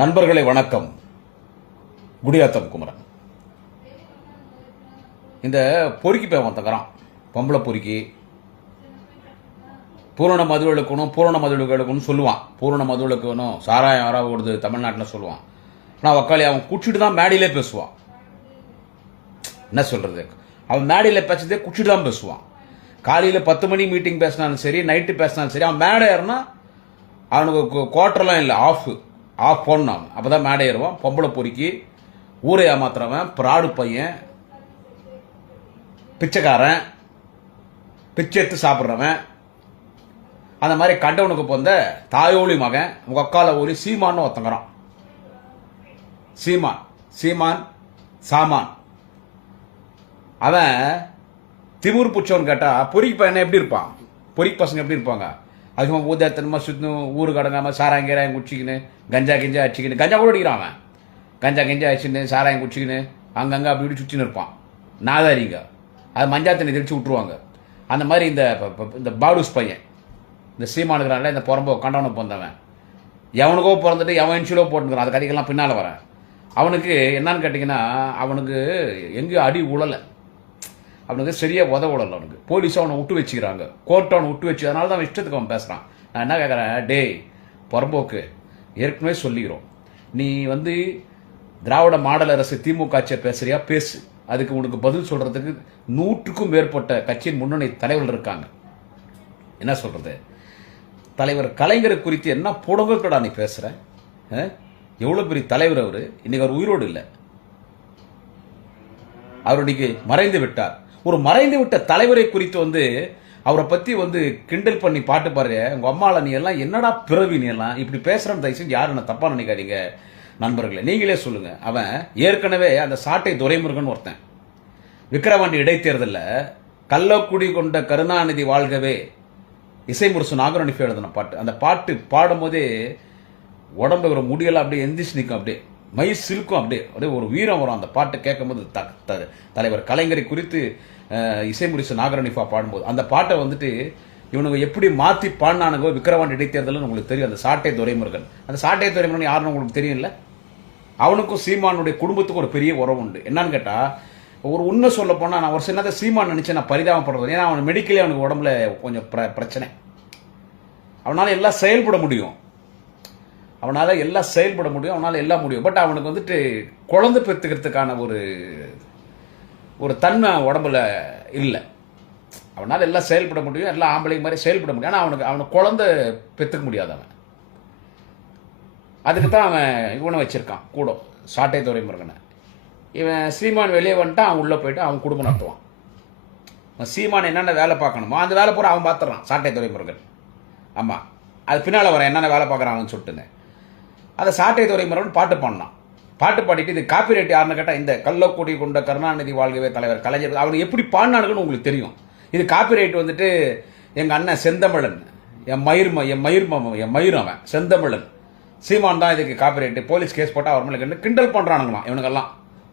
நண்பர்களை வணக்கம். குடியாத்தம் குமரன். இந்த பொறுக்கி பேவன் தகரான் பொம்பளை பொறுக்கி பூரண மது எடுக்கணும், பூரண மது எடுக்கணும்னு சொல்லுவான். பூரண மது எடுக்கணும், சாராயம் யாராவது ஓடுது தமிழ்நாட்டில் சொல்லுவான். ஆனால் வக்காளி அவன் குடிச்சிட்டு தான் மேடையிலே பேசுவான். என்ன சொல்றது, அவன் மேடையில் பேசுறதே குடிச்சிட்டு தான் பேசுவான். காலையில் 10 மணி மீட்டிங் பேசினாலும் சரி, நைட்டு பேசினாலும் சரி, அவன் மேடை ஏறினா அவனுக்கு குவார்டர்லாம் இல்லை, ஆஃப் போடணும். அப்போ தான் மேடை ஏறுவான். பொம்பளை பொறுக்கி, ஊரை ஏமாத்துறவன், பிராடு பையன், பிச்சைக்காரன், பிச்சை எடுத்து சாப்பிட்றவன், அந்த மாதிரி கண்டவனுக்கு போந்த தாயோலி மகன் முக்கால ஊலி சீமான்னு ஒருத்தங்கிறான். சீமான் சாமான். அவன் திமுர் புச்சவன் கேட்டா பொறிக்கு பையனை எப்படி இருப்பான், பொறிக்கு பசங்க எப்படி இருப்பாங்க? அதிகமாக ஊதாத்தனமா சுத்தணும், ஊரு கடங்காம சாராயம் குடிச்சிக்கின்னு, கஞ்சா அடிச்சிக்கின்னு, கஞ்சா கூட அடிக்கிறான் அவன். கஞ்சா அடிச்சுன்னு சாராயம் குடிச்சிக்கின்னு அங்கங்கே அப்படி இப்படி சுற்றின்னு இருப்பான். நாதாரிங்க அது மஞ்சா தண்ணி தெளிச்சு விட்டுருவாங்க. அந்த மாதிரி இந்த பாடுஸ் பையன், இந்த சீமானுக்கிறான்ல, இந்த புறம்போ கண்டவனை பிறந்தவன், எவனுக்கோ பிறந்துட்டு எவன் இன்ஷியலோ போட்டுக்கிறான். அது கதைக்கெல்லாம் பின்னால் வரேன். அவனுக்கு என்னன்னு கேட்டிங்கன்னா, அவனுக்கு எங்கேயும் அடி உழலை, அவனுக்கு சரியாக உதவலை. அவனுக்கு போலீஸ் அவனை விட்டு வச்சுக்கிறாங்க, கோர்ட் அவனை விட்டு வச்சு, அதனால தான் இஷ்டத்துக்கு அவன் பேசுகிறான். நான் என்ன கேட்குறேன், டேய் புறம்போக்கு, ஏற்கனவே சொல்லிக்கிறோம், நீ திராவிட மாடல் அரசு திமுக ஆட்சியை பேசுறியா பேசு. அதுக்கு உனக்கு பதில் சொல்றதுக்கு 100க்கும் மேற்பட்ட கட்சியின் முன்னணி தலைவர்கள் இருக்காங்க. என்ன சொல்றது, தலைவர் கலைஞர் குறித்து என்ன புடங்கடா நீ பேசுற? எவ்வளவு பெரிய தலைவர் அவரு. இன்னைக்கு அவர் உயிரோடு இல்லை, அவர் இன்னைக்கு மறைந்து விட்டார். ஒரு மறைந்து விட்ட தலைவரை குறித்து அவரை பத்தி கிண்டல் பண்ணி பாட்டு பாரு. உங்க அம்மால நீ எல்லாம் என்னடா பிறவி, நீ எல்லாம் இப்படி பேசுறன்னு தயவு செஞ்சு யாரும் தப்பா நினைக்காதீங்க நண்பர்களே, நீங்களே சொல்லுங்க. அவன் ஏற்கனவே அந்த சாட்டை துரைமுருகன் ஒருத்தன் விக்கிரவாண்டி இடைத்தேர்தலில் கள்ளக்குடி கொண்ட கருணாநிதி வாழ்கவே இசைமுரசு நாகரணிஃபை எழுதின பாட்டு, அந்த பாட்டு பாடும்போதே உடம்பு ஒரு முடியெல்லாம் அப்படியே எந்திரிச்சு நிற்கும், அப்படியே மை சிலுக்கும், அப்படியே ஒரு வீரம் வரும். அந்த பாட்டு கேட்கும்போது தலைவர் கலைஞரை குறித்து இசைமுரசு நாகரணிஃபா பாடும்போது அந்த பாட்டை இவனுங்க எப்படி மாற்றி பாடினானுங்கோ விக்கிரவாண்டி இடைத்தேர்தல் உங்களுக்கு தெரியும். அந்த சாட்டை துரைமுருகன், அந்த சாட்டை துரைமுருகன் யாருன்னு உங்களுக்கு தெரியும்ல. அவனுக்கும் சீமானுடைய குடும்பத்துக்கும் ஒரு பெரிய உறவு உண்டு. என்னன்னு கேட்டா, ஒரு உண்மை சொல்ல போனா, நான் ஒரு சின்னதை சீமான் நினைச்சு நான் பரிதாபப்படுறது. ஏன்னா அவன் மெடிக்கலி அவனுக்கு உடம்புல கொஞ்சம் பிரச்சனை. அவனால எல்லாம் செயல்பட முடியும், அவனால எல்லாம் முடியும். பட் அவனுக்கு குழந்தை பெற்றுக்கிறதுக்கான ஒரு தன்மை உடம்புல இல்லை. அவனால் எல்லாம் செயல்பட முடியும், எல்லாம் ஆம்பளைங்க மாதிரி செயல்பட முடியும். ஆனால் அவனுக்கு குழந்தை பெற்றுக்க முடியாது. அவன் அதுக்கு தான் அவன் இவனை வச்சிருக்கான் கூட, சாட்டை துரைமுருகனை. இவன் சீமான் வெளியே வந்துட்டான், அவன் உள்ளே போயிட்டு அவன் குடும்பம் நடத்துவான். சீமான் என்னென்ன வேலை பார்க்கணுமோ அந்த வேலை பூரா அவன் பார்த்துறான், சாட்டை துரைமுருகன். ஆமாம், அது பின்னால் வரேன் என்னென்ன வேலை பார்க்குறான்னு சொல்லிட்டுன்னு. அதை சாட்டை துரைமுருகன் பாட்டு பாடினான். பாட்டு பாடிட்டு இது காப்பிரைட் யாருன்னு கேட்டால், இந்த கள்ளக்குடி கொண்ட கருணாநிதி வாழ்கவே தலைவர் கலைஞர், அவனுக்கு எப்படி பாடினானுங்கன்னு உங்களுக்கு தெரியும். இது காப்பிரைட் எங்கள் அண்ணன் செந்தமிழன், என் மயிர் அவன் செந்தமிழன் சீமான் தான் இதுக்கு காப்பிரைட்டு. போலீஸ் கேஸ் போட்டால் அவர் மேலே கிண்டல் பண்ணுறானுங்களாம். இவனுங்கெல்லாம்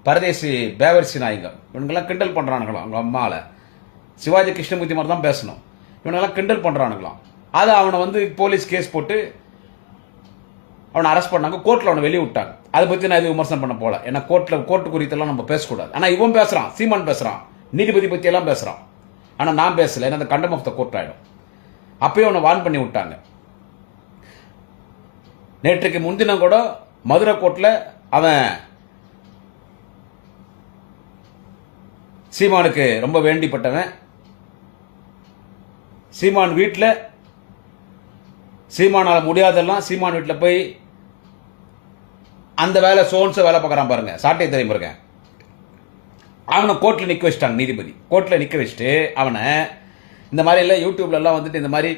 பரதேசி பேவர்சி நாய்ங்க, இவனுங்கெல்லாம் கிண்டல் பண்ணுறானுங்களாம். அவங்க அம்மாவில் சிவாஜி கிருஷ்ணமூர்த்தி மாதிரி தான் பேசணும். இவனெல்லாம் கிண்டல் பண்ணுறானுங்களாம். அதை அவனை போலீஸ் கேஸ் போட்டு அவனை அரெஸ்ட் பண்ணாங்க, கோர்ட்டில் அவனை வெளியே விட்டாங்க. அதை பற்றி நான் எதுவும் விமர்சனம் பண்ண போல, ஏன்னா கோர்ட்டு குறித்தெல்லாம் நம்ம பேசக்கூடாது. ஆனால் இவன் பேசுகிறான், சீமான் பேசுகிறான், நீதிபதி பற்றி எல்லாம் பேசுகிறான். ஆனால் நான் பேசல, ஏன்னா அந்த கண்டம் ஆஃப் த கோர்ட் ஆகிடும். அப்பயும் அவனை வான் பண்ணி விட்டாங்க. நேற்றுக்கு முன்தினம் கூட மதுரை கோர்ட்டில் அவன் சீமானுக்கு ரொம்ப வேண்டிப்பட்டவன். சீமான் வீட்டில் சீமானால் முடியாதெல்லாம் சீமான் வீட்டில் போய் அந்த வேலை சோன்ஸை வேலை பார்க்குறான் பாருங்க, சாட்டை துரைமுருகன். அவனை கோர்ட்டில் நிற்க வச்சுட்டாங்க நீதிபதி. கோர்ட்டில் நிற்க வச்சுட்டு அவனை இந்த மாதிரி எல்லாம் யூடியூப்லலாம் இந்த மாதிரி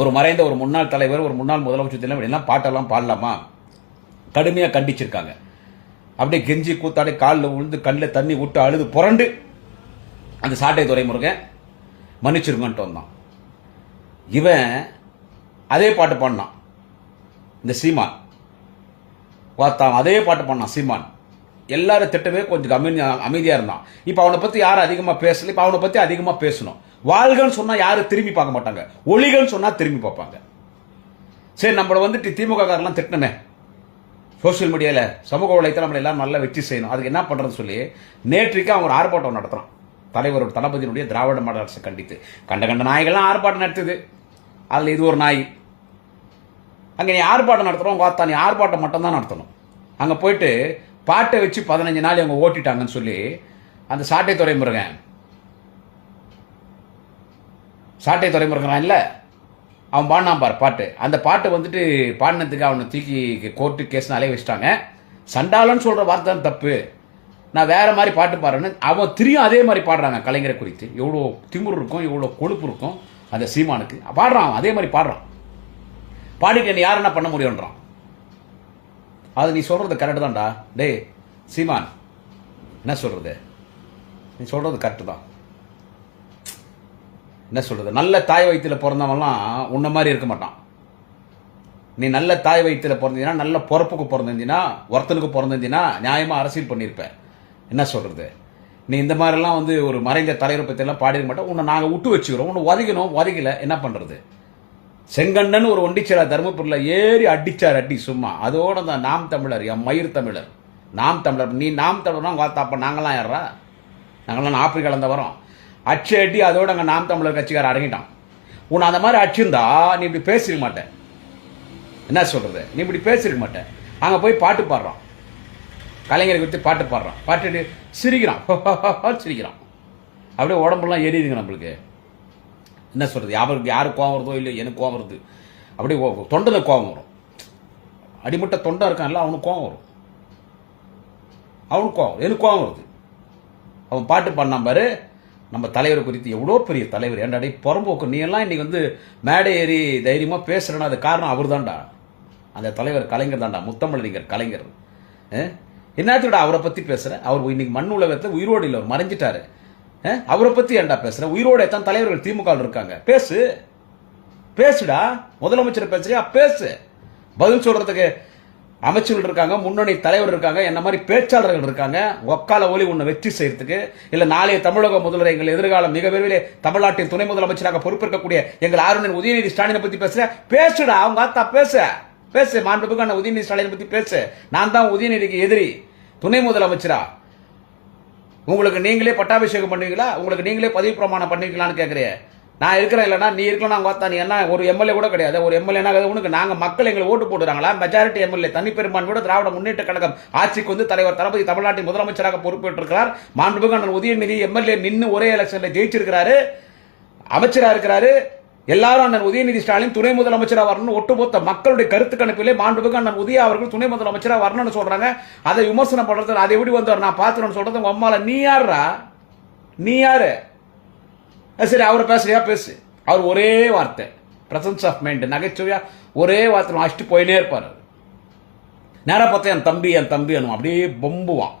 ஒரு மறைந்த ஒரு முன்னாள் தலைவர், ஒரு முன்னாள் முதலமைச்சர் இப்படிலாம் பாட்டெல்லாம் பாடலாமா கடுமையாக கண்டிச்சிருக்காங்க. அப்படியே கெஞ்சி கூத்தாடி காலில் விழுந்து கண்ணில் தண்ணி விட்டு அழுது புரண்டு அந்த சாட்டை துரைமுருகன் மன்னிச்சிருங்கன்ட்டு வந்தான். இவன் அதே பாட்டு பாடினான், இந்த சீமான் பார்த்தான், அதே பாட்டு பாடினான் சீமான். எல்லாரும் திட்டவே கொஞ்சம் அமைதியாக இருந்தான். இப்போ அவனை பற்றி யாரும் அதிகமாக பேசல, இப்போ அவனை பற்றி அதிகமாக பேசணும். வாழ்கன்னு சொன்னால் யாரும் திரும்பி பார்க்க மாட்டாங்க, ஒளிகன்னு சொன்னால் திரும்பி பார்ப்பாங்க. சரி, நம்மளை திமுக காரெல்லாம் திட்டமே, சோசியல் மீடியாவில் சமூக வலைத்தளம் எல்லாம் நல்லா வெற்றி செய்யணும். அதுக்கு என்ன பண்ணுறதுன்னு சொல்லி நேற்றுக்கு அவங்க ஒரு ஆர்ப்பாட்டம் நடத்துகிறான். தலைவரோட தளபதியினுடைய திராவிட மாடல் அரசை கண்டித்து கண்ட நாய்கள்லாம் ஆர்ப்பாட்டம் நடத்துது. அதில் இது ஒரு நாய். அங்கே நீ ஆர்ப்பாட்டம் நடத்துகிறோம் பார்த்தா நீ ஆர்ப்பாட்டம் மட்டும்தான் நடத்தணும். அங்கே போயிட்டு பாட்டை வச்சு 15 நாள் அவங்க ஓட்டிட்டாங்கன்னு சொல்லி அந்த சாட்டை துறைமுருகன் இல்லை அவன் பாடினான் பார் பாட்டு. அந்த பாட்டை வந்துட்டு பாடினதுக்கு அவனை தூக்கி கோர்ட்டு கேஸ்னு அலைய வச்சிட்டாங்க. சண்டாளன்னு சொல்கிற வார்த்தை தான் தப்பு, நான் வேற மாதிரி பாட்டு பாடுறேன்னு அவன் திரும்பியும் அதே மாதிரி பாடுறாங்க. கலைஞரை குறித்து எவ்வளோ திமிரு இருக்கும், எவ்வளோ கொழுப்பு இருக்கும் அந்த சீமானுக்கு. பாடுறான், அதே மாதிரி பாடுறான். பாடிட்டு என்ன யார் என்ன பண்ண முடியும்ன்றான். அது நீ சொல்கிறது கரெக்டு தான்டா. டே சீமான், என்ன சொல்கிறது, நீ சொல்கிறது கரெக்டு தான். என்ன சொல்கிறது, நல்ல தாய் வயிற்றில் பிறந்தவன்லாம் உன்ன மாதிரி இருக்க மாட்டான். நீ நல்ல தாய் வயிற்றில் பிறந்தீங்கன்னா, நல்ல பொறப்புக்கு பிறந்திருந்தீங்கன்னா, ஒருத்தனுக்கு பிறந்திருந்தீங்கன்னா நியாயமாக அரசியல் பண்ணியிருப்பேன். என்ன சொல்கிறது, நீ இந்த மாதிரிலாம் வந்து ஒரு மறைந்த தலைவரை பற்றியெல்லாம் பாடிருக்க மாட்டோம். உன்னை நாங்கள் விட்டு வச்சுக்கிறோம், உன்னை உதைக்கல என்ன பண்ணுறது. செங்கண்ணன் ஒரு ஒண்டிச்சரா தருமபுரியில் ஏறி அடிச்சார் அடி சும்மா. அதோட தான் நாம் தமிழர், என் மயிர் தமிழர், நாம் தமிழர். நீ நாம் தமிழர்னா அப்போ நாங்களாம் யாரா, நாங்களாம் ஆப்பிரிக்காலேருந்து வரோம். அச்சு அடி அதோட அங்கே நாம் தமிழர் கட்சிக்கார அடங்கிட்டான். உன்னை அந்த மாதிரி அடிச்சிருந்தா நீ இப்படி பேசிருக்க மாட்டேன். என்ன சொல்கிறது, நீ இப்படி பேசிருக்க மாட்டேன். அங்கே போய் பாட்டு பாடுறான், கலைஞரை குறித்து பாட்டு பாடுறான், பாட்டுட்டு சிரிக்கிறான் சிரிக்கிறான். அப்படியே உடம்புலாம் எரியுதுங்க நம்மளுக்கு. என்ன சொல்கிறது, அவருக்கு யாருக்கு கோவம் வருதோ இல்லை, எனக்கு கோவம் வருது. அப்படியே தொண்டில் கோவம் வரும். அடிமட்ட தொண்டை இருக்கான்ல, அவனுக்கு கோவம் வரும். அவனுக்கு கோவம், எனக்கு கோவம் வருது. அவன் பாட்டு பாடினான் பாரு, நம்ம தலைவரை குறித்து எவ்வளோ பெரிய தலைவர். ஏன்டாடி புறம்போக்கு, நீ எல்லாம் இன்னைக்கு வந்து மேடை ஏறி தைரியமாக பேசுகிறேன்னா அது காரணம் அவர் தான்டா. அந்த தலைவர் கலைஞர் தான்டா, முத்தமிழறிஞர் கலைஞர். என்னத்துடா அவரை பற்றி பேசுகிறேன்? அவர் இன்னைக்கு மண் உலகத்தில் உயிரோடு இல்லை, அவர் மறைஞ்சிட்டாரு. அவரை பற்றி ஏன்டா பேசுகிறேன்? உயிரோடு எத்தனை தலைவர்கள் திமுக இருக்காங்க. பேசுடா, முதலமைச்சர் பேசுறியா, பேசு. பதில் சொல்றதுக்கு அமைச்சர்கள் இருக்காங்க, முன்னணி தலைவர் இருக்காங்க, என்ன மாதிரி பேச்சாளர்கள் இருக்காங்க. ஒக்கால ஒலி உன்னை வெற்றி செய்யறதுக்கு. இல்ல நாளைய தமிழக முதல்வர், எங்கள் எதிர்காலம் மிக விரைவிலே தமிழ்நாட்டின் துணை முதலமைச்சராக பொறுப்பேற்கக்கூடிய எங்கள் ஆளுநர் உதயநிதி ஸ்டாலினை பத்தி பேசுடா. அவங்க ஆத்தா பேசு மாண்புமிகு உதயநிதி ஸ்டாலினை பத்தி பேசு. நான் தான் உதயநிதிக்கு எதிரி, துணை முதலமைச்சரா. உங்களுக்கு நீங்களே பட்டாபிஷேகம் பண்ணுவீங்களா? உங்களுக்கு நீங்களே பதவி பிரமாணம் பண்ணுவீங்களான்னு கேட்கிறேன். நான் இருக்கிறேன், இல்லைனா நீ இருக்கலாம். பார்த்தா நீ என்ன ஒரு எம்எல்ஏ கூட கிடையாது. ஒரு எம்எல்ஏ உனக்கு நாங்கள் மக்கள் எங்களை ஓட்டு போட்டுறாங்களா? மெஜாரிட்டி எம்எல்ஏ தனிப்பெரும்பான்மையோட திராவிட முன்னேற்ற கழகம் ஆட்சிக்கு வந்து தலைவர் தளபதி தமிழ்நாட்டின் முதலமைச்சராக பொறுப்பேற்றிருக்கிறார். மாண்புமிகு உதயநிதி எம்எல்ஏ நின்று ஒரே எலெக்ஷன்ல ஜெயிச்சிருக்கிறாரு, அமைச்சரா இருக்கிறாரு. எல்லாரும் அண்ணன் உதயநிதி ஸ்டாலின் துணை முதலமைச்சராக வரணும்னு ஒட்டுமொத்த மக்களுடைய கருத்து கணிப்பிலே மாண்புமிகு அண்ணன் உதய அவர்கள் துணை முதலமைச்சராக வரணும்னு சொல்றாங்க. அதை விமர்சனம் பண்றது, அதை எப்படி வந்தார் நான் பாத்துறேன்னு சொல்றது உங்க அம்மால. நீ யாரு? சரி, அவர் பேசுறியா பேசு. அவர் ஒரே வார்த்தை பிரசன்ஸ் ஆஃப் மைண்ட், நகைச்சுவையா ஒரே வார்த்தை அடிச்சுட்டு போயினே இருப்பார். நேரம் பார்த்தா என் தம்பி அனும் அப்படியே பொம்புவான்.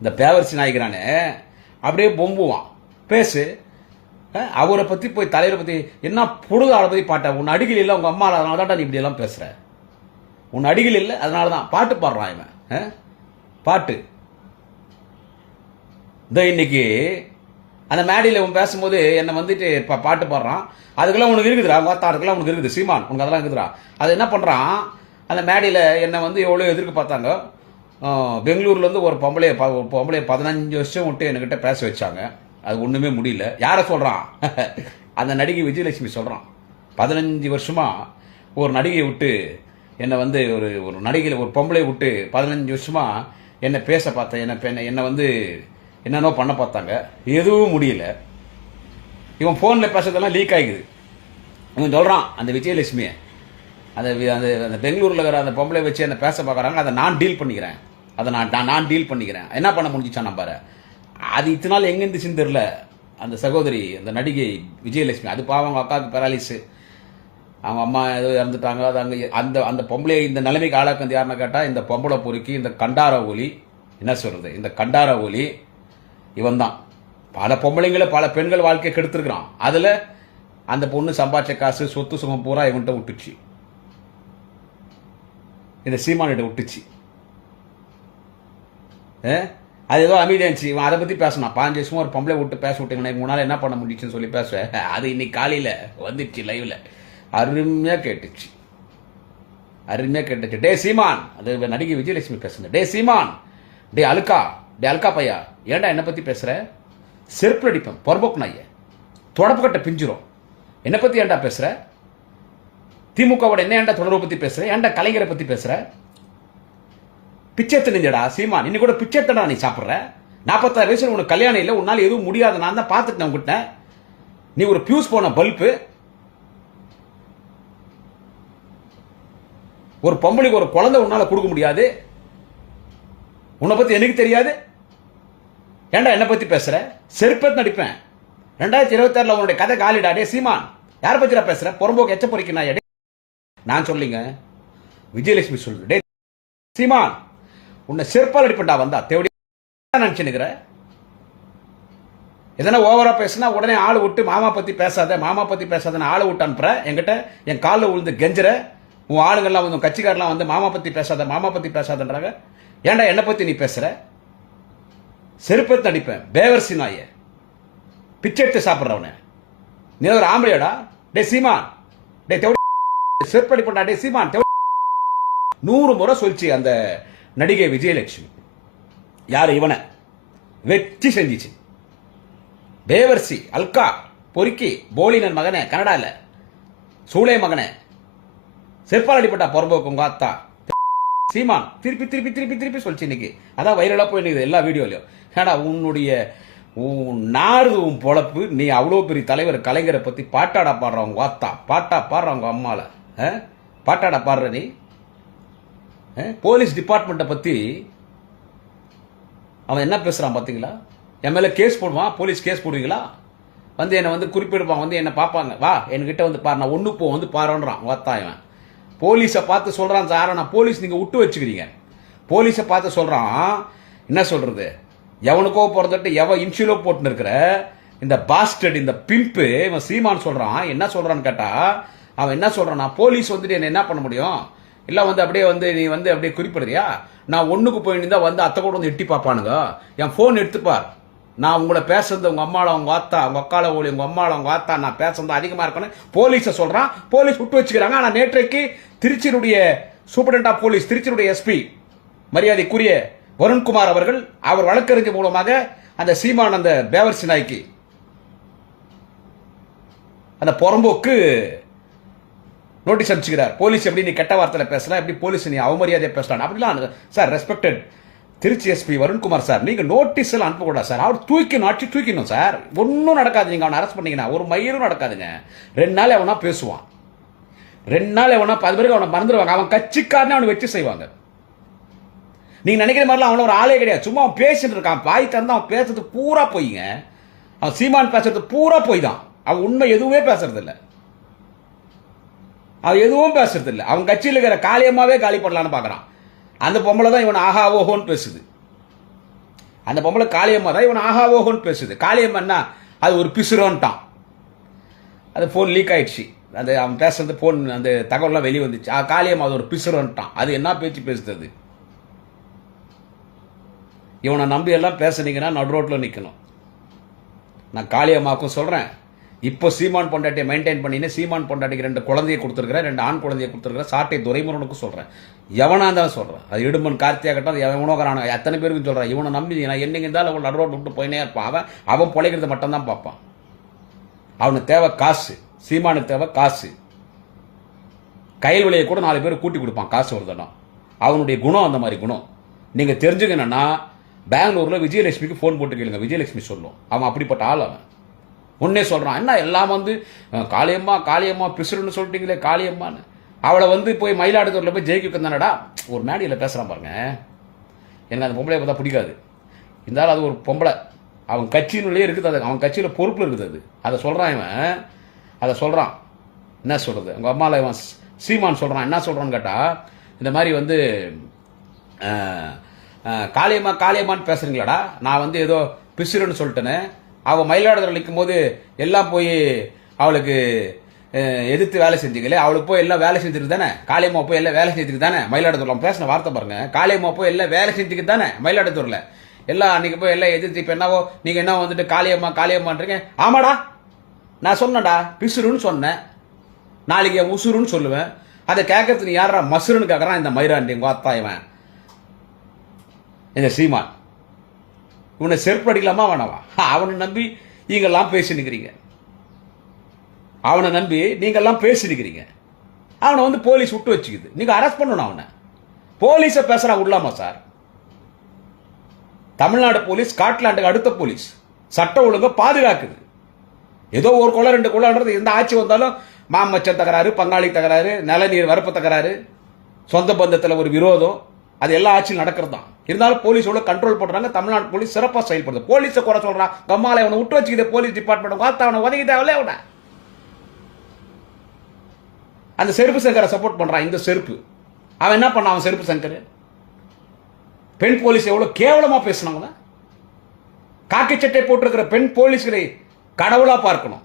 இந்த பேவரிசி நாய்க்கிறானே அப்படியே பொம்புவான். பேசு. அவரை பத்தி போய் தலைவரை பத்தி என்ன பொழுது அவரை பத்தி பாட்ட. உன் அடிகள் இல்லை உங்க அம்மா, அதனால தான் நீ இப்படி எல்லாம் பேசுற. உன் அடிகள் இல்லை, அதனாலதான் பாட்டு பாடுறான் இவன். பாட்டு இன்னைக்கு அந்த மேடையில் அவன் பேசும்போது என்னை வந்துட்டு பாட்டு பாடுறான். அதுக்கெல்லாம் உனக்கு இருக்குதுடா, அதுக்கெல்லாம் உனக்கு இருக்குது சீமான், உனக்கு அதெல்லாம் இருக்குதுடா. அது என்ன பண்ணுறான், அந்த மேடையில் என்னை வந்து எவ்வளோ எதிர்க்கு பார்த்தாங்க. பெங்களூர்லேருந்து ஒரு பொம்பளைய 15 வருஷம் விட்டு என்கிட்ட பேச வச்சாங்க. அது ஒன்றுமே முடியல. யாரை சொல்கிறான்? அந்த நடிகை விஜயலட்சுமி சொல்கிறான். 15 வருஷமாக ஒரு நடிகையை விட்டு என்னை வந்து ஒரு நடிகையில் ஒரு பொம்பளையை விட்டு 15 வருஷமாக என்னை பேச பார்த்தேன். என்னை வந்து என்னென்னோ பண்ண பார்த்தாங்க, எதுவும் முடியல. இவன் ஃபோனில் பேசுறதெல்லாம் லீக் ஆகிக்குது. இவன் சொல்கிறான் அந்த விஜயலட்சுமியை, அந்த பெங்களூரில் இருக்கிற அந்த பொம்பளை வச்சு என்னை பேச பார்க்குறாங்க, அதை நான் டீல் பண்ணிக்கிறேன். நான் டீல் பண்ணிக்கிறேன். என்ன பண்ண முடிஞ்சிச்சான் நம்பாரு. அது இத்தனை நாள் எங்கே இருந்துச்சுன்னு தெரில. அந்த சகோதரி, அந்த நடிகை விஜயலட்சுமி, அது பாவம் அவங்க அக்காவுக்கு பேராலிஸு, அவங்க அம்மா ஏதோ இறந்துட்டாங்க. அது அங்கே அந்த பொம்பளை இந்த நிலைமைக்கு ஆளாக்குறது யாருன்னு கேட்டால் இந்த பொம்பளை பொறுக்கி, இந்த கண்டார ஒலி, என்ன சொல்கிறது, இந்த கண்டார ஒலி இவன் தான். பல பொம்பளைங்களை பல பெண்கள் வாழ்க்கையை கெடுத்துருக்கிறான். அதில் அந்த பொண்ணு சம்பாதிச்ச காசு சொத்து சுகம் பூரா இவன்கிட்ட விட்டுச்சு, இந்த சீமானிட்ட விட்டுச்சு. அது ஏதோ அமைதியாச்சு. இவன் அதை பற்றி பேசினான். 15 வருஷமா ஒரு பொம்பளை விட்டு பேச விட்டுங்கன்னா 3 நாள் என்ன பண்ண முடிச்சுன்னு சொல்லி பேசுவேன். அது இன்னைக்கு காலையில் வந்துடுச்சு லைவில், அருமையாக கேட்டுச்சு. அருமையாக கேட்டுச்சு. டே சீமான், அது நடிகை விஜயலட்சுமி பேசுங்க. டே சீமான், டே அல்கா பையா, ஏன்டா என்னை பற்றி பேசுகிற? செருப்பு அடிப்பேன், பொறம்போக்கு நாய, தொடப்பு கட்ட பிஞ்சிரும். என்னை பற்றி ஏன்டா பேசுகிற? திமுகவோட என்ன ஏன்டா தொடர்பை பற்றி பேசுகிற? ஏன்டா கலைஞரை பற்றி பேசுகிற? பிச்சை திணிஞ்சடா சீமான், இன்னைக்கு கூட பிச்சை தடா நீ சாப்பிட்ற. 46 வயசுல உனக்கு கல்யாணம் இல்லை, உன்னால் எதுவும் முடியாது. நான் தான் பார்த்துட்டேன் உங்ககிட்ட. நீ ஒரு பியூஸ் போன பல்பு. ஒரு பொம்பளைக்கு ஒரு குழந்தை உன்னால கொடுக்க முடியாது. உன்னை பத்தி எனக்கு தெரியாது. ஏன்டா என்ன பத்தி பேசுற? செருப்பத் நடிப்பேன். 2026 உன்னுடைய கதை காலிடா. டே சீமான், யாரை பத்திடா பேசுற? பொறம்போக்கு எச்ச பொறிக்கா? நான் சொல்லிங்க, விஜயலட்சுமி சொல்லு. டே சீமான், உன்னை செருப்பால் அடிப்பண்டா. வந்தா தேவடி நினைச்சுக்கிற. எதனா ஓவரா பேசினா உடனே ஆளு விட்டு மாமா பத்தி பேசாத ஆளு விட்டு அனுப்புற. என்கிட்ட என் காலில் விழுந்து கெஞ்சுற. உன் ஆளுங்கள்லாம் வந்து கட்சிக்காரெல்லாம் வந்து மாமா பத்தி பேசாதன்றாங்க. ஏன்டா என்னை பத்தி நீ பேசுற? செருப்பத்து அடிப்பேன், பேவர்சி நாய, பிச்சை எடுத்து சாப்பிட்றவன. நீ ஒரு ஆம்பளையாடா? டே சீமான், டே செருப்படி பண்ணா. டே சீமான், 100 முறை சொல்லிச்சு அந்த நடிகை விஜயலட்சுமி. யாரு இவனை வெற்றி செஞ்சிச்சு. பேவர்சி, அல்கா, பொறுக்கி, போலினன் மகனே, கனடால சூளை மகனே, செருப்பால் அடிப்பட்டா பொறம்போக்கு உங்க அத்தா. சீமான் திருப்பி சொல்லிச்சு இன்னைக்கு. அதான் வைரலா போய் நிக்குது எல்லா வீடியோலயும். ஏடா உன்னுடைய நாறு உன் பொழப்பு. நீ அவ்வளோ பெரிய தலைவர் கலைஞரை பத்தி பாட்டாடா பாடுறவங்க வாத்தா, பாட்டா பாடுறவங்க அம்மால பாட்டாடா பாடுற நீ. போலீஸ் டிபார்ட்மெண்ட்டை பத்தி அவன் என்ன பேசுறான் பாத்தீங்களா? என் மேல கேஸ் போடுவான். போலீஸ் கேஸ் போடுவீங்களா? வந்து என்னை வந்து குறிப்பிடுப்பான், வந்து என்னை பார்ப்பாங்க. வா என்கிட்ட வந்து பாரு, நான் ஒன்று போ வந்து பாருன்றான் வாத்தா. இவன் போலீஸை பார்த்து சொல்றான் சார், நான் போலீஸ் நீங்க விட்டு வச்சுக்கிறீங்க. போலீஸை பார்த்து சொல்றான், என்ன சொல்றது, எவனுக்கோ பிறந்துட்டு எவன் இன்சுலோ போட்டுன்னு இருக்கிற இந்த பாஸ்டர்ட், இந்த பிம்பு இவன் சீமான் சொல்றான். என்ன சொல்றான்னு கேட்டா, அவன் என்ன சொல்றான், போலீஸ் வந்துட்டு என்ன பண்ண முடியும்? இல்லை வந்து அப்படியே வந்து நீ வந்து அப்படியே குறிப்பிடுறியா? நான் ஒன்றுக்கு போயிருந்தா வந்து அத்தை கூட வந்து எட்டி பார்ப்பானுங்க. என் ஃபோன் எடுத்துப்பார். நான் உங்களை பேசுறது உங்க அம்மாவை உங்க ஆத்தா, உங்க அக்கால ஓலி, உங்க அம்மாவை உங்க ஆத்தா நான் பேசுறது அதிகமா இருக்கணும். போலீஸை சொல்றான், போலீஸ் விட்டு வச்சுக்கிறாங்க. ஆனா நேற்றைக்கு திருச்சியினுடைய சூப்பரண்ட் ஆஃப் போலீஸ், திருச்சியினுடைய எஸ்பி மரியாதைக்குரிய வருண்குமார் அவர்கள், அவர் வழக்கறிஞர் மூலமாக அந்த சீமான், அந்த பேவர்சி நாய்க்கு, அந்த பொறம்போக்கு நோட்டீஸ் அனுப்பிச்சுக்கிறார். போலீஸ் எப்படி நீ கெட்ட வார்த்தையில பேசலாம், எப்படி போலீஸ் நீ அவமரியாதையை பேசலாம் அப்படிலாம். Sir, respected Trichy SP Varunkumar sir, நீங்க நோட்டீஸ் எல்லாம் அனுப்பக்கூடாது சார். அவர் தூக்கணும் சார். ஒன்றும் நடக்காது. நீங்க அவனை அரெஸ்ட் பண்ணீங்கன்னா ஒரு மயிரும் நடக்காதுங்க. 2 நாள் எவனா பேசுவான், 2 நாள் எவனா 10 பேருக்கு அவனை மறந்துடுவாங்க. அவன் கட்சிக்காரனே அவனை வச்சு செய்வாங்க. நீங்க நினைக்கிற மாதிரிலாம் அவன ஒரு ஆளே கிடையாது. சும்மா அவன் பேசிட்டு இருக்கான். பாய் தந்து அவன் பேசுறது பூரா போய்ங்க. அவன் சீமான் பேசுறது பூரா போய் தான். அவன் உண்மை எதுவுமே பேசுறது இல்லை. அவன் எதுவும் பேசுறது இல்லை. அவன் கட்சியில் இருக்கிற காளியம்மாவே காலி பண்ணலான்னு பாக்குறான். அந்த பொம்பளை தான் இவன் ஆஹா ஓஹோன்னு பேசுது. அந்த பொம்பளை காளியம்மா தான் இவன் ஆஹா ஓஹோன்னு பேசுது. காளியம்மா அது ஒரு பிசுரோன்ட்டான். அது போன் லீக் ஆயிடுச்சு. அது அவன் பேசுறது போன் அந்த தகவல்லாம் வெளியே வந்துச்சு. காளியம்மா அது ஒரு பிசுரோன்ட்டான். அது என்ன பேச்சு பேசுறது? இவனை நம்பி எல்லாம் பேசுனீங்கன்னா நடு ரோட்ல நிக்கணும். நான் காளியம்மாவுக்கும் சொல்றேன், இப்போ சீமான் பொண்டாட்டியை மெயின்டைன் பண்ணின்னு சீமான் பொண்டாட்டிக்கு 2 குழந்தையை கொடுத்துருக்கிறேன், 2 ஆண் குழந்தையை கொடுத்துருக்கிறேன். சாட்டை துரைமுருகனுக்கும் சொல்றேன், எவனா தான் சொல்றேன். அது இடுமன் கார்த்தியாகட்டும், எவனோக்கிறானோ எத்தனை பேருக்கும் சொல்றேன். இவனை நம்பி நான் என்னைக்கு இருந்தாலும் அவன் நடு ரோட் விட்டு போயினே இருப்பான். அவன் பொழைக்கிறத மட்டும் தான் பார்ப்பான். அவனுக்கு தேவை காசு. சீமானுக்கு தேவை காசு. கையில் விலையை கூட 4 பேர் கூட்டி கொடுப்பான் காசு வருதுன்னா. அவனுடைய குணம் அந்த மாதிரி குணம். நீங்க தெரிஞ்சுக்கணும்னா பெங்களூர்ல விஜயலட்சுமிக்கு போன் போட்டு கேளுங்க. விஜயலட்சுமி சொல்லும். அவன் அப்படிப்பட்ட ஆள். அவன் உன்னே சொல்றான், என்ன எல்லாம் வந்து காளியம்மா பிசுறுன்னு சொல்லிட்டீங்களே காளியம்மான்னு. அவளை வந்து போய் மயிலாடுதுறையில் போய் ஜெயிக்க தானடா ஒரு மேடையில் பேசுறான் பாருங்க. எனக்கு அந்த பொம்பளை பார்த்தா பிடிக்காது. இருந்தாலும் அது ஒரு பொம்பளை, அவன் கட்சியினுள்ளே இருக்குது. அது அவன் கட்சியில் பொறுப்பில் இருக்குது. அது அதை சொல்றான். இவன் அதை சொல்றான். என்ன சொல்றது, உங்க அம்மாவில் இவன் சீமான் சொல்றான். என்ன சொல்றான்னு கேட்டா, இந்த மாதிரி வந்து காளியம்மான்னு பேசுறீங்களாடா, நான் வந்து ஏதோ பிசுறுன்னு சொல்லிட்டேன்னு. அவள் மயிலாடுதுறை நிற்கும் போது எல்லாம் போய் அவளுக்கு எதிர்த்து வேலை செஞ்சீங்களே, அவளுக்கு போய் எல்லாம் வேலை செஞ்சுருக்கு தானே. காளியம்மா போய் எல்லாம் வேலை செஞ்சுக்கு தானே மயிலாடுதுறை. பேசின வார்த்தை பாருங்க. காளியம்மா போய் எல்லாம் வேலை செஞ்சுக்கு தானே மயிலாடுதுறையில். எல்லாம் அன்னைக்கு போய் எல்லாம் எதிர்த்து. இப்போ என்னவோ நீங்க என்ன வந்துட்டு காளியம்மான்றீங்க. ஆமாடா, நான் சொன்னேன்டா பிசுறுன்னு சொன்னேன். நாளைக்கு என் உசுருன்னு சொல்லுவேன். அதை கேட்கறது நீ யாரா மசுருன்னு கேட்கறான் இந்த மயிராண்டி வாத்தா இவன் இந்த சீமான். இவனை செருப்பு அடிக்கலாமா வேணாவா? அவனை நம்பி நீங்கெல்லாம் பேசி நிற்கிறீங்க. அவனை நம்பி நீங்கெல்லாம் பேசி நிற்கிறீங்க. அவனை வந்து போலீஸ் விட்டு வச்சுக்குது. நீங்க அரெஸ்ட் பண்ணணும் அவனை. போலீஸை பேசுறா விடலாமா சார்? தமிழ்நாடு போலீஸ் ஸ்காட்லாண்டுக்கு அடுத்த போலீஸ். சட்ட ஒழுங்க பாதுகாக்குது. ஏதோ ஒரு கொலை 2 கொலைன்றது எந்த ஆட்சி வந்தாலும் மாமச்சம் தகராறு, பங்காளி தகராறு, நிலநீர் வரப்பு தகராறு, சொந்த பந்தத்தில் ஒரு விரோதம், அது எல்லா ஆட்சியும் நடக்கிறது தான். இருந்தாலும் போலீஸ் எவ்வளவு கண்ட்ரோல் பண்றாங்க. தமிழ்நாடு போலீஸ் சிறப்பாக செயல்படுது. போலீஸை குறை சொல்றான் கம்மாலை அவனை விட்டு வச்சுக்கிது போலீஸ் டிபார்ட்மெண்ட். பார்த்து அவனை உதவி தேவையில்ல. அவனை அந்த செருப்பு சங்கரை சப்போர்ட் பண்றான். இந்த செருப்பு அவன் என்ன பண்ணான்? அவன் செருப்பு சங்கர் பெண் போலீஸ் எவ்வளவு கேவலமா பேசினாங்க. காக்கி சட்டை போட்டிருக்கிற பெண் போலீஸ்களை கடவுளா பார்க்கணும்.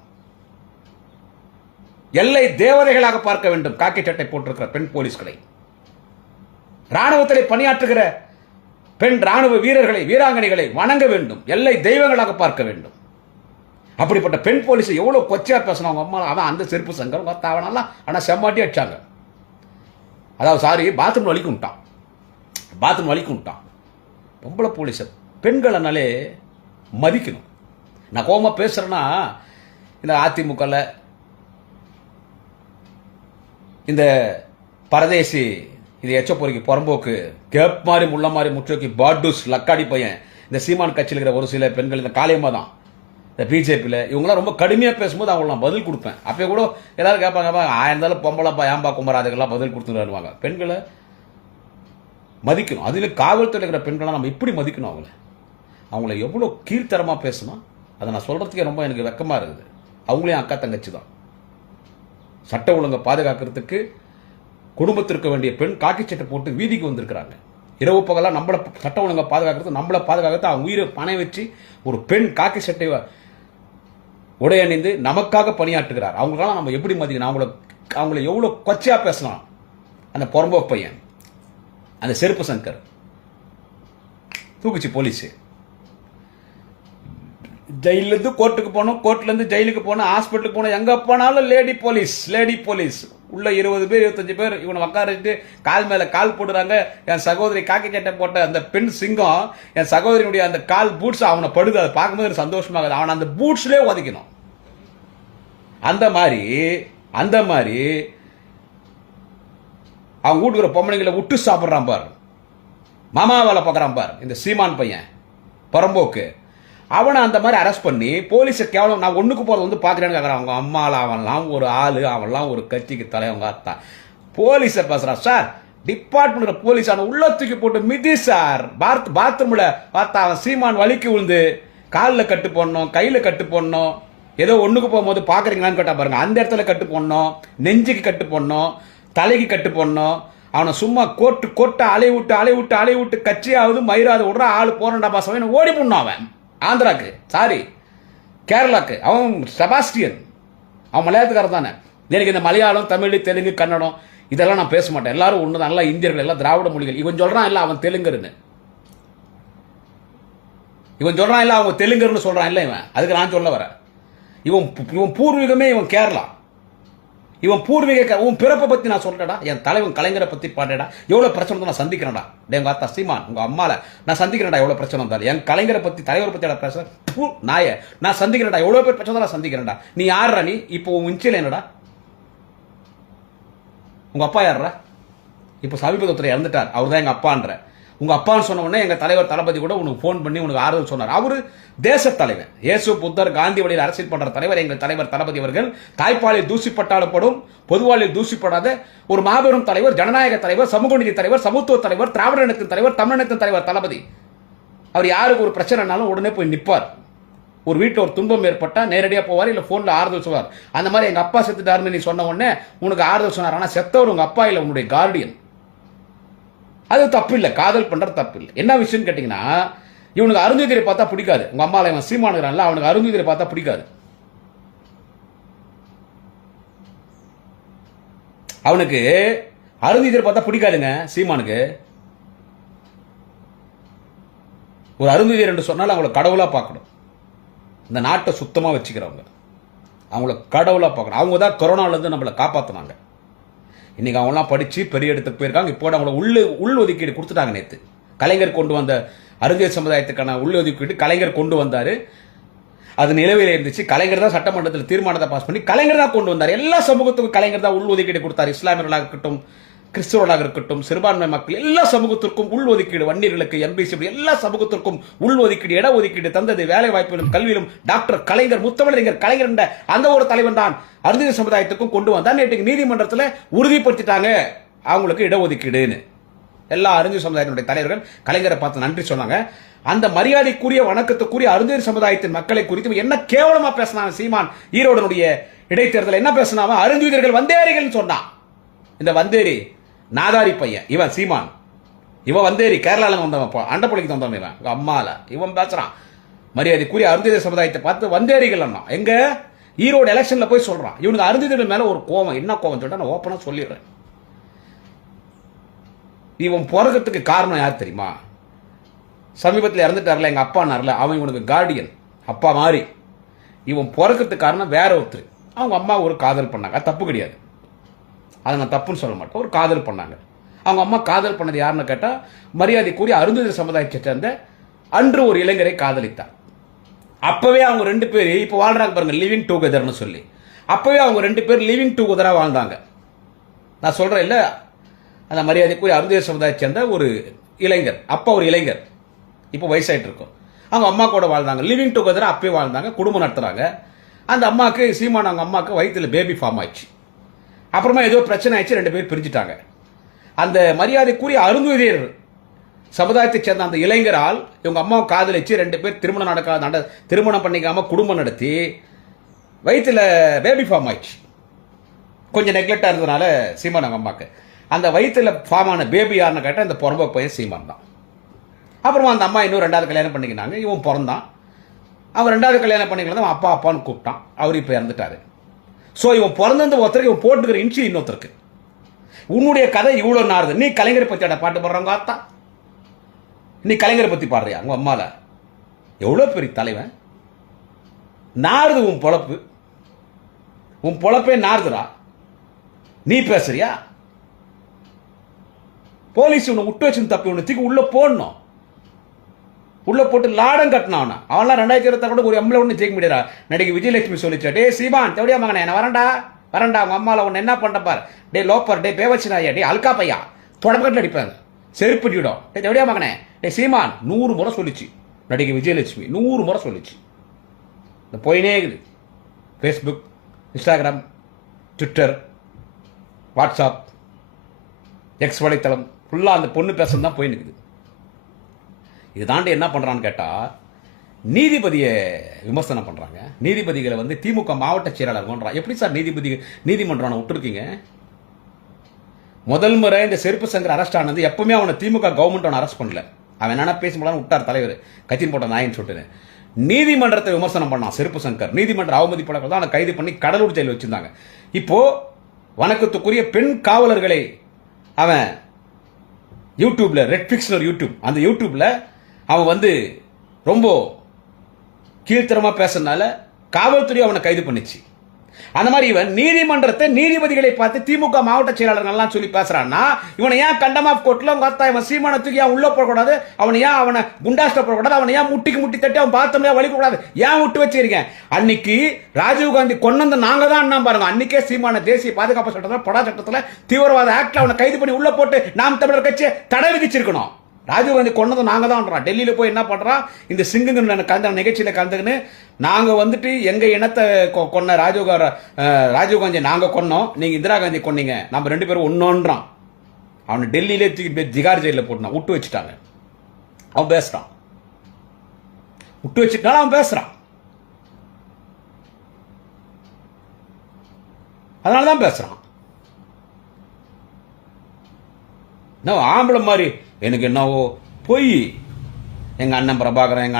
எல்லை தேவதைகளாக பார்க்க வேண்டும். காக்கி சட்டை போட்டிருக்கிற பெண் போலீஸ்களை, ராணுவத்தில் பணியாற்றுகிற பெண் ராணுவ வீரர்களை, வீராங்கனைகளை வணங்க வேண்டும். எல்லை தெய்வங்களாக பார்க்க வேண்டும். அப்படிப்பட்ட பெண் போலீஸ் எவ்வளவு கொச்சையா பேசினவங்க அம்மா. அவன் அந்த செருப்பு சங்கம் அவனெல்லாம் ஆனா செம்மாட்டி அடிச்சாங்க. அதாவது சாரி, பாத்ரூம் வலிக்கு விட்டான். பாத்ரூம் வலிக்கு விட்டான். பொம்பளை போலீஸ் பெண்கள்னாலே மதிக்கணும். நான் கோபமா பேசுறேன்னா, இந்த அதிமுகல இந்த பரதேசி, இது எச்சப்பொறிக்கு புறம்போக்கு, கேப் மாதிரி முள்ள மாதிரி முற்றோக்கி பாட்டூஸ் லக்காடி பையன், இந்த சீமான் கட்சியில் இருக்கிற ஒரு சில பெண்கள், இந்த காளியம்மா தான், இந்த பிஜேபியில் இவங்களாம் ரொம்ப கடுமையாக பேசும்போது அவங்களுக்கு நான் பதில் கொடுப்பேன். அப்போ கூட எல்லாரும் கேட்பாங்க, ஆயிருந்தாலும் பொம்பளைப்பா ஏன்பா குமரா, அதுக்கெல்லாம் பதில் கொடுத்துருவாங்க. பெண்களை மதிக்கணும். அதில் காவல்துறை இருக்கிற பெண்களை நம்ம இப்படி மதிக்கணும். அவங்கள எவ்வளோ கீழ்த்தரமாக பேசணும். அதை நான் சொல்கிறதுக்கே ரொம்ப எனக்கு வெக்கமாக இருக்குது. அவங்களையும் அக்கா தங்கச்சி தான். சட்ட ஒழுங்கை பாதுகாக்கிறதுக்கு குடும்பத்திற்கு வேண்டிய பெண் காக்கி சட்டை போட்டு வீதிக்கு வந்திருக்கிறாங்க. இரவு பகலாக நம்மளை சட்ட ஒழுங்கை பாதுகாக்கிறது, நம்மளை பாதுகாக்கிறது, அவங்க உயிரை பணை வச்சு ஒரு பெண் காக்கி சட்டை உடையணிந்து நமக்காக பணியாற்றுகிறார். அவங்களுக்கெல்லாம் நம்ம எப்படி மதிக்கணும்? அவங்கள எவ்வளோ கொச்சையாக பேசலாம். அந்த புறம்போக்கு பையன், அந்த செருப்பு சங்கர் தூக்குச்சு போலீஸு. ஜெயிலிருந்து கோர்ட்டுக்கு போனோம், கோர்ட்லேருந்து ஜெயிலுக்கு போனோம், ஹாஸ்பிட்டலுக்கு போனோம், எங்கே போனாலும் லேடி போலீஸ் உள்ள 20 பேர் 25 பேர் இவனை உட்காரிட்டு கால் மேலே கால் போடுறாங்க. என் சகோதரி காக்கி சட்டை போட்ட அந்த பெண் சிங்கம், என் சகோதரியுடைய அந்த கால் பூட்ஸ் அவனை படுது. அதை பார்க்கும்போது எனக்கு சந்தோஷமாகுது. அவனை அந்த பூட்ஸ்லேயே உதைக்கணும். அந்த மாதிரி அவங்க வீட்டுக்கிற பொம்பளைங்களை விட்டு சாப்பிட்றான் பார், மாமா வேலை பார்க்குறான் பார் இந்த சீமான் பையன் புறம்போக்கு. அவனை அந்த மாதிரி அரெஸ்ட் பண்ணி போலீஸை கேவலம். நான் ஒண்ணுக்கு போறது வந்து பார்க்குறேன்னு கேட்குறான். அவங்க அம்மாவில் அவன்லாம் ஒரு ஆளு, அவன்லாம் ஒரு கட்சிக்கு தலைவங்க அத்தா. போலீஸை பேசுறான் சார். டிபார்ட்மெண்ட் போலீஸ் அவனை உள்ள தூக்கி போட்டு மிதி சார். பாத்ரூம்ல பார்த்தா அவன் சீமான் வலிக்கு விழுந்து காலில் கட்டு போடணும், கையில் கட்டு போடணும். ஏதோ ஒண்ணுக்கு போகும்போது பார்க்குறீங்களான்னு கேட்டா பாருங்க. அந்த இடத்துல கட்டு போடணும், நெஞ்சுக்கு கட்டு போடணும், தலைக்கு கட்டு போடணும். அவனை சும்மா கோட்டை அலை விட்டு கட்சியாவது மயிராது விடுற ஆளு போறண்டா பாசம் ஓடி போடணும். அவன் ஆந்திராக்கு, சாரி கேரளாக்கு, அவன் செபாஸ்டியன், அவன் மலையாளத்துக்காரர் தானே. எனக்கு இந்த மலையாளம், தமிழ், தெலுங்கு, கன்னடம் இதெல்லாம் நான் பேச மாட்டேன். எல்லாரும் ஒண்ணுதான், எல்லாம் இந்தியர்கள், எல்லாம் திராவிட மொழிகள். இவன் சொல்றான் இல்ல அவன் தெலுங்கருன்னு, இவன் சொல்றான் இல்ல அவங்க தெலுங்கர்னு சொல்றான் இல்ல இவன். அதுக்கு நான் சொல்ல வரேன், இவன் பூர்வீகமே இவன் கேரளா. இவன் பூர்வீக உன் பிறப்பை பத்தி நான் சொல்றேடா. என் தலைவன் கலைஞரை பத்தி பாடேடா. எவ்வளவு பிரச்சனை நான் சந்திக்கிறேன்டா. எங்க அத்தா சீமான் உங்க அம்மால நான் சந்திக்கிறேன்டா. எவ்வளவு பிரச்சனை வந்தாலும் என் கலைஞரை பத்தி, தலைவரை பத்தி பிரச்சனை நாய நான் சந்திக்கிறேன்டா. எவ்வளவு பேர் பிரச்சனை நான் சந்திக்கிறேன்டா. நீ யாருடா? நீ இப்போ உன் இன்ச்சில என்னடா? உங்க அப்பா யாருடா? இப்போ சமீபத்தில் இறந்துட்டார், அவர் தான் எங்க அப்பான்ற. உங்க அப்பான்னு சொன்ன உடனே எங்க தலைவர் தளபதி கூட உனக்கு போன் பண்ணி உனக்கு ஆறுதல் சொன்னார். அவரு தேச தலைவர், இயேசு புத்தர் காந்தி வழியில் அரசியல் பண்ற தலைவர் எங்கள் தலைவர் தளபதி அவர்கள். தாய்ப்பாலில் தூசிப்பட்டாலும் பொதுவாளில் தூசிப்படாத ஒரு மாபெரும் தலைவர், ஜனநாயக தலைவர், சமூக நீதி தலைவர், சமத்துவ தலைவர், திராவிட இனத்தின் தலைவர், தமிழினத்தின் தலைவர் தளபதி. அவர் யாருக்கு ஒரு பிரச்சனைனாலும் உடனே போய் நிற்பார். ஒரு வீட்டில் ஒரு துன்பம் ஏற்பட்டா நேரடியாக போவார், இல்ல போன்ல ஆறுதல் சொல்வார். அந்த மாதிரி எங்க அப்பா செத்துட்டாருன்னு நீ சொன்ன உடனே உனக்கு ஆறுதல் சொன்னார். ஆனா செத்தவர் உங்க அப்பா இல்ல, உன்னுடைய கார்டியன். அது தப்பு இல்லை, காதல் பண்றது தப்பு இல்லை. என்ன விஷயம் கேட்டீங்கன்னா, இவனுக்கு அருந்ததியரை பார்த்தா பிடிக்காது. உங்க அம்மால இவன் சீமானுகிறான்ல, அவனுக்கு அருந்ததியரை பார்த்தா பிடிக்காது. அவனுக்கு அருந்ததியரை பார்த்தா பிடிக்காதுங்க சீமானுக்கு. ஒரு அருந்ததியர் என்று சொன்னால் அவங்கள கடவுளா பார்க்கணும். இந்த நாட்டை சுத்தமா வச்சுக்கிறவங்க அவங்கள கடவுளா பார்க்கணும். அவங்க தான் கொரோனால இருந்து நம்மளை காப்பாத்தினாங்க. இன்னைக்கு அவங்களாம் படிச்சு பெரிய இடத்துக்கு போயிருக்காங்க. இப்போ அவங்கள உள் ஒதுக்கீடு கொடுத்துட்டாங்க. நேற்று கலைஞர் கொண்டு வந்த அருந்தியர் சமுதாயத்துக்கான உள் ஒதுக்கீடு கலைஞர் கொண்டு வந்தாரு. அது நிலவில் இருந்துச்சு. கலைஞர் தான் சட்டமன்றத்தில் தீர்மானத்தை பாஸ் பண்ணி கலைஞர் தான் கொண்டு வந்தார். எல்லா சமூகத்துக்கும் கலைஞர் தான் உள் ஒதுக்கீடு கொடுத்தார். இஸ்லாமியர்களாக இருக்கட்டும், கிறிஸ்தவர்களாக இருக்கட்டும், சிறுபான்மை மக்கள் எல்லா சமூகத்திற்கும் உள் ஒதுக்கீடு, வன்னியர்களுக்கு, எம்பிசி, எல்லா சமூகத்திற்கும் உள் ஒதுக்கீடு, இட ஒதுக்கீடு தந்தது. வேலை வாய்ப்பிலும் கல்வியிலும் டாக்டர் கலைஞர், முத்தமிழறிஞர் கலைஞர் என்ற அந்த ஒரு தலைவன் தான் அருந்தியர் சமுதாயத்துக்கும் கொண்டு வந்தார். நேற்று நீதிமன்றத்தில் உறுதிப்படுத்திட்டாங்க அவங்களுக்கு இடஒதுக்கீடுன்னு. எல்லா அருந்தியர் சமுதாயத்தினுடைய தலைவர்கள் கலைஞரை பார்த்து நன்றி சொன்னாங்க. அந்த மரியாதைக்குரிய வணக்கத்துக்குரிய அருந்தியர் சமுதாயத்தின் மக்களை குறித்து என்ன கேவலமா பேசினான் சீமான். ஈரோடனுடைய இடைத்தேர்தல் என்ன பேசினாம அருந்தியர்கள் வந்தேரிகள் சொன்னான். இந்த வந்தேரி நாதாரி பையன் இவன் சீமான். இவன் வந்தேரி கேரளால வந்தவன், அண்டப்பள்ளிக்கு வந்தவன். இவன் அம்மால இவன் பேசுறான். மரியாதைக்குரிய அருந்தியர் சமுதாயத்தை பார்த்து வந்தேரிகள் எங்க ஈரோடு எலெக்ஷன்ல போய் சொல்றான். இவனுக்கு அருந்தியர்கள் மேல ஒரு கோவம். என்ன கோவம் சொல்லிட்டு நான் ஓப்பனா சொல்லிடுறேன். இவன் பிறகுறதுக்கு காரணம் யார் தெரியுமா? சமீபத்தில் இறந்துட்டார்ல எங்க அப்பானார்ல, அவன் இவனுக்கு கார்டியன், அப்பா மாதிரி. இவன் பிறக்கிறதுக்கு காரணம் வேற ஒருத்தர். அவங்க அம்மா ஒரு காதல் பண்ணாங்க. அது தப்பு கிடையாது, அதை நான் தப்புன்னு சொல்ல மாட்டேன். ஒரு காதல் பண்ணாங்க. அவங்க அம்மா காதல் பண்ணது யாருன்னு கேட்டா மரியாதைக்குரிய அருந்தியர் சமுதாயத்தை சேர்ந்த அன்று ஒரு இளைஞரை காதலித்தார். அப்பவே அவங்க 2 பேர் இப்ப வாழ்றாங்க பாருங்க, லிவிங் டுகெதர்னு சொல்லி. அப்பவே அவங்க 2 பேர் லிவிங் டுகெதரா வாழ்ந்தாங்க. நான் சொல்றேன் இல்ல, அந்த மரியாதைக்குரிய அருந்தியர் சமுதாயத்தை சேர்ந்த ஒரு இளைஞர், அப்பா ஒரு இளைஞர், இப்போ வயசாயிட்டு இருக்கும். அவங்க அம்மா கூட வாழ்ந்தாங்க, லிவிங் டுகெதரா அப்பவே வாழ்ந்தாங்க, குடும்பம் நடத்துறாங்க. அந்த அம்மாக்கு சீமான அவங்க அம்மாக்கு வயிற்றுல பேபி ஃபார்ம் ஆயிடுச்சு. அப்புறமா ஏதோ பிரச்சனை ஆயிடுச்சு, 2 பேர் பிரிஞ்சுட்டாங்க. அந்த மரியாதைக்குரிய அருந்தியர் சமுதாயத்தை சேர்ந்த அந்த இளைஞரால் இவங்க அம்மாவை காதலிச்சு 2 பேர் திருமணம் பண்ணிக்காம குடும்பம் நடத்தி வயிற்றுல பேபி ஃபார்ம் ஆயிடுச்சு. கொஞ்சம் நெக்லெக்டா இருந்ததுனால சீமான் அவங்க அம்மாக்கு அந்த வயிற்றுல ஃபார்ம் ஆன பேபி யாருன்னு கேட்டால் இந்த பிறந்த பையன் சீமான் தான். அப்புறமா அந்த அம்மா இன்னும் 2வது கல்யாணம் பண்ணிக்கினாங்க. இவன் பிறந்தான். அவன் 2வது கல்யாணம் பண்ணிக்கலாம், அவன் அப்பா அப்பான்னு கூப்பிட்டான். அவர் இப்போ இறந்துட்டாரு. ஸோ இவன் பிறந்த ஒருத்தருக்கு இவன் போட்டுக்கிற இன்ச்சு இன்னொருத்தருக்கு. உன்னுடைய கதை இவ்வளோ நாருது. நீ கலைஞரை பற்றி பாட்டு பாடுறவங்க ஆத்தா, நீ கலைஞரை பற்றி பாடுறியா? உங்க அம்மால எவ்வளோ பெரிய தலைவன். நாருது உன் பொழப்பு, உன் பொழப்பே நாருதுரா. நீ பேசுறியா? போலீஸ் உன்னை விட்டு வச்சு தப்பி உன்னை தூக்கி உள்ள போடணும். உள்ள போட்டு லாடம் கட்டினான். அவன்லாம் 2026 கூட ஒரு எம்எல்ஏ ஒன்று ஜெயிக்க முடியாதா? நடிகை விஜயலட்சுமி சொல்லிச்சா, டே சீமான் தெவடியா மகனே நான் வரண்டா உங்க அம்மால உன்னை என்ன பண்ண பாரு, டே லோப்பர், டே பேவச்சினாயா, டே அல்கா பையா தொடக்கட்டில் அடிப்பாங்க, செருப்பிட்டிடும். டே தெவடியா மகனே, டே சீமான் 100 முறை சொல்லிச்சு. நடிகை விஜயலட்சுமி 100 முறை சொல்லிச்சு. இந்த போயினே இருக்குது. Facebook, Instagram, Twitter, WhatsApp, X வலைத்தளம் ஃபுல்லா அந்த பொண்ணு பேசுறது தான் போய் நிற்குது. இது தாண்டி என்ன பண்றான்னு கேட்டா நீதிபதியை விமர்சனம் பண்றாங்க. நீதிபதிகளை வந்து திமுக மாவட்ட செயலாளர். எப்படி சார் நீதிமன்றம் விட்டுருக்கீங்க? முதல் முறை இந்த செருப்பு சங்கர் அரெஸ்ட் ஆனது எப்பவுமே அவனை திமுக கவர்மெண்ட் அவனை அரெஸ்ட் பண்ணல. அவன் என்னன்னா பேசும்போது விட்டார் தலைவர் கத்தின் போட்ட நாயின்னு சொல்லிட்டு நீதிமன்றத்தை விமர்சனம் பண்ணான் செருப்பு சங்கர். நீதிமன்ற அவமதிப்பாளர்கள் தான் அவனை கைது பண்ணி கடலூர் ஜெயிலில் வச்சிருந்தாங்க. இப்போ வணக்கத்துக்குரிய பெண் காவலர்களை அவன் யூடியூப்ல, ரெட்ஃபிக்ஸ் யூடியூப், அந்த யூடியூப்ல அவன் வந்து ரொம்ப கீழ்த்தரமா பேசுறதுனால காவல்துறை அவனை கைது பண்ணிச்சு. அந்த மாதிரி இவன் நீதிமன்றத்தை, நீதிபதிகளை பார்த்து திமுக மாவட்ட செயலாளர்கள் சொல்லி பேசுறான்னா இவனை ஏன் கண்டம் ஆஃப் கோர்ட்ல உங்க அத்தா இவன் சீமான தூக்கி ஏன் உள்ள போடக்கூடாது? அவனை ஏன் அவனை குண்டாஸ்ட போடக்கூடாது? அவனை ஏன் முட்டி தட்டி அவன் பார்த்தோம்னா வலிக்க கூடாது? ஏன் விட்டு வச்சிருக்கேன்? அன்னைக்கு ராஜீவ்காந்தி கொண்டு நாங்க தான் பாருங்க. அன்னைக்கே சீமான தேசிய பாதுகாப்பு சட்டத்தில், பொடா சட்டத்தில், தீவிரவாத ஆக்ட்ல அவனை கைது பண்ணி உள்ள போட்டு நாம் தமிழர் கட்சியை தடை விதிச்சிருக்கணும். ராஜீவ்காந்தி கொண்டது நாங்க தான். டெல்லியில போய் என்ன பண்றான், இந்த சிங்குங்க கலந்த நிகழ்ச்சியில கலந்துக்குன்னு நாங்க வந்துட்டு எங்க இனத்தை கொன்ன ராஜீவ்காந்தி நாங்க கொன்னோம், நீங்க இந்திரா காந்தி கொன்னீங்க, நம்ம 2 பேரும் ஒன்னொன்றான். அவனை டெல்லியிலே ஜிகார் ஜெயில போட்டான், விட்டு வச்சுட்டாங்க. அவன் பேசுறான், விட்டு வச்சுட்டாலும் அவன் பேசுறான். அதனாலதான் பேசுறான். ஆம்பளை மாதிரி எனக்கு என்னவோ பொய். எங்க அண்ணன் பிரபாகரன்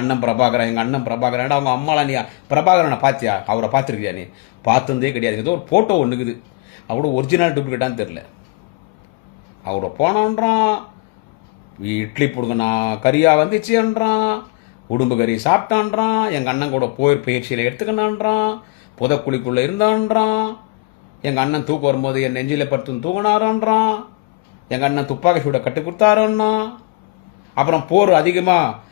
அவங்க அம்மாலாம். நீ பிரபாகரனை பாத்தியா? அவரை பார்த்துருக்கியா? நீ பார்த்ததே கிடையாது. ஏதோ ஒரு போட்டோ ஒண்ணுக்குது, அவரோட ஒரிஜினல் டூப்ளிகேட்டான்னு தெரியல. அவரோட போனான்றான், இட்லி புடுங்கண்ணா கறியா வந்துச்சுன்றான், உடும்பு கறி சாப்பிட்டான்றான், எங்க அண்ணன் கூட போய் பயிற்சியில எடுத்துக்கணான்றான், புதக்குழிக்குள்ள இருந்தான்றான். எங்கள் அண்ணன் தூக்கம் வரும்போது என் நெஞ்சில் படுத்து தூங்கினாரான்றான். எங்கள் அண்ணன் துப்பாக்கி சூட கட்டு கொடுத்தாரோன்னா. அப்புறம் போர் அதிகமாக